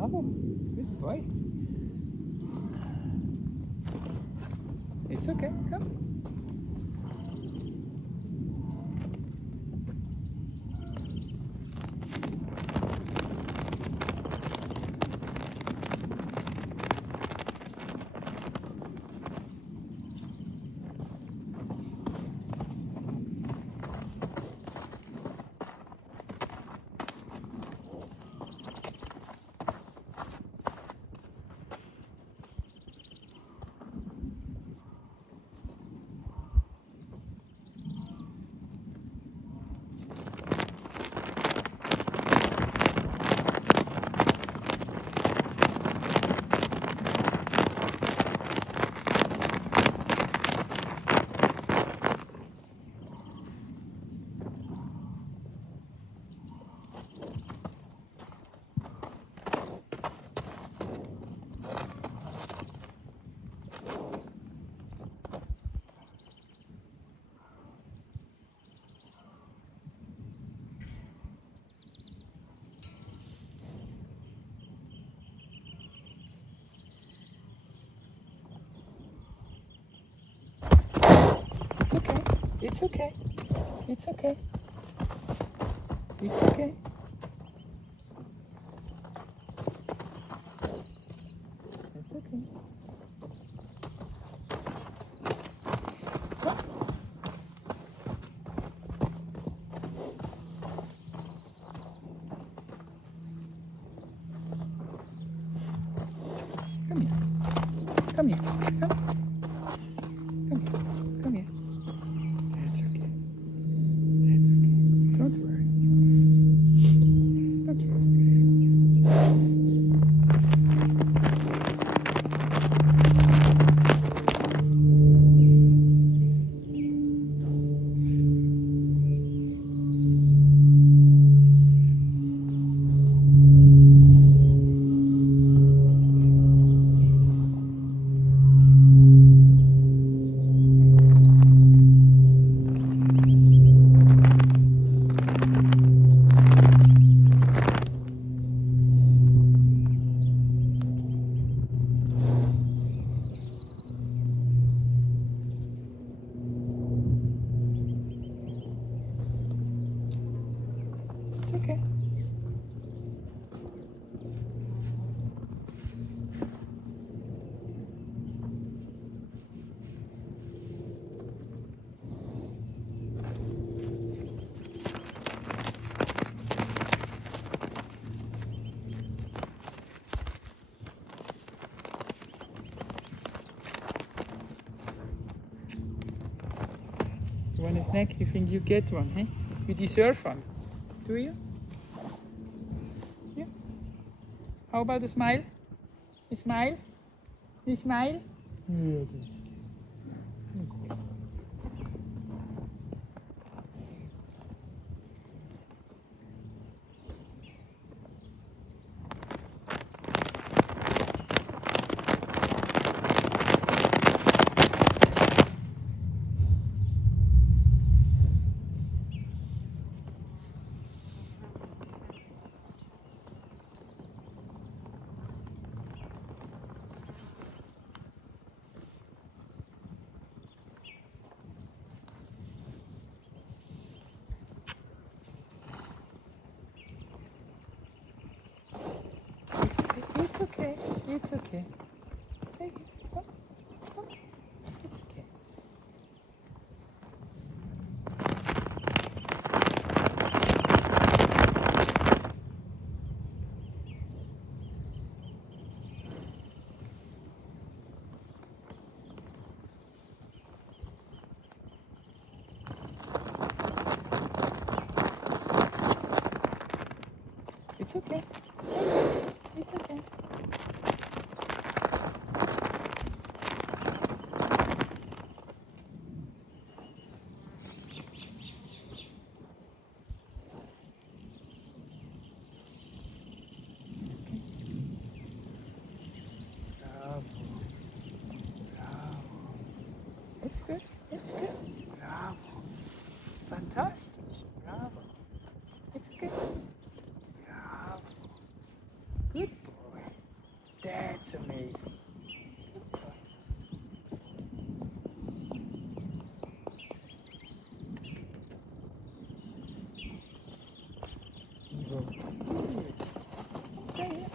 Bravo. Good boy. It's okay. Come. It's okay. It's okay. It's okay. It's okay. It's okay. Come here. Come here. Come. Come here. Come here. That's okay. That's okay. Don't worry. Don't worry. It's okay. You want a snack? You think you get one, eh? You deserve one. Do you? Yeah. How about a smile? A smile? A smile? Yeah. It's okay. It's okay. Take it. Come. Come. It's okay. It's okay. It's okay. Bravo. Bravo. It's good. It's good. Bravo. Fantastic. Bravo. It's okay. Bravo. Good boy. It's amazing. Evil. Yeah.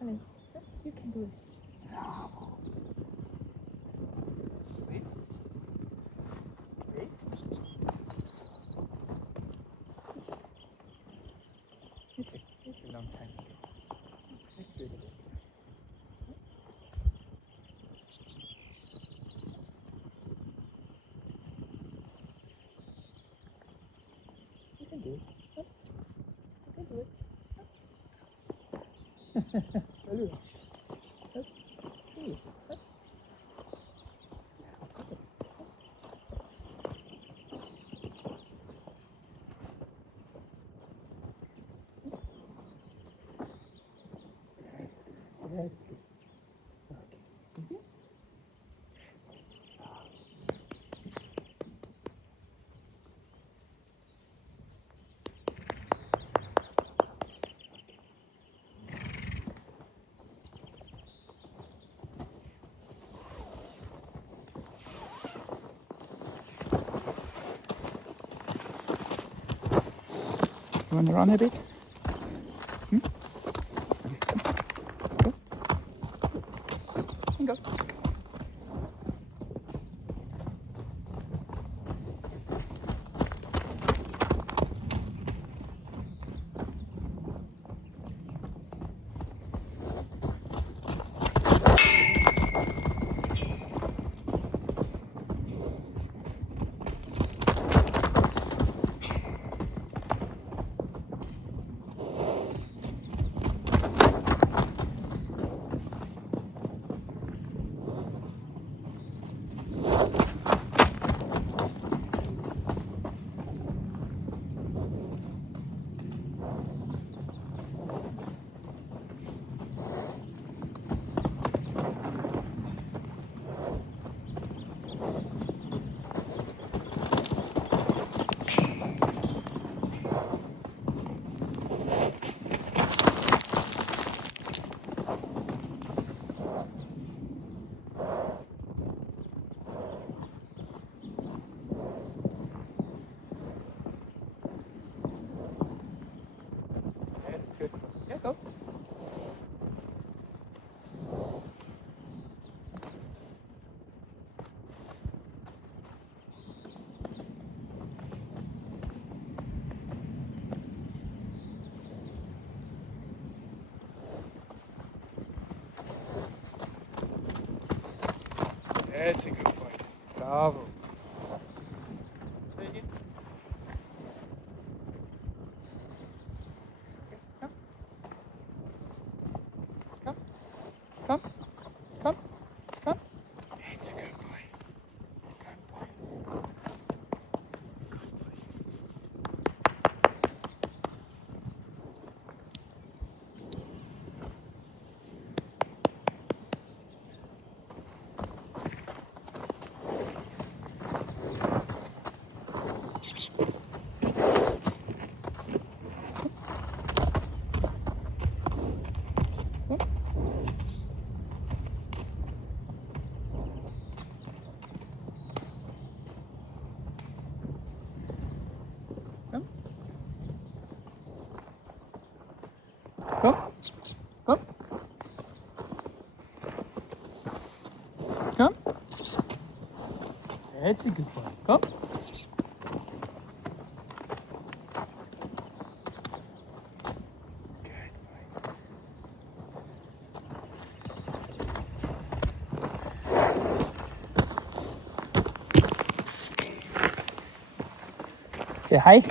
Honey, you can do it. Bravo. Wait. Wait. It's a long time. Let's do it again. You can do it. You can do it. Allora. Sì. That's good. Okay. Easy? You want to run a bit? Hmm? Okay. Go. Go. That's good. Yeah, go. That's a good point. Bravo. Say again. Okay. Come. Come. Come. Come. Come. That's a good boy. Good boy. Good boy. Come. Come. Come. That's a good boy. Come. Good boy. Say hi.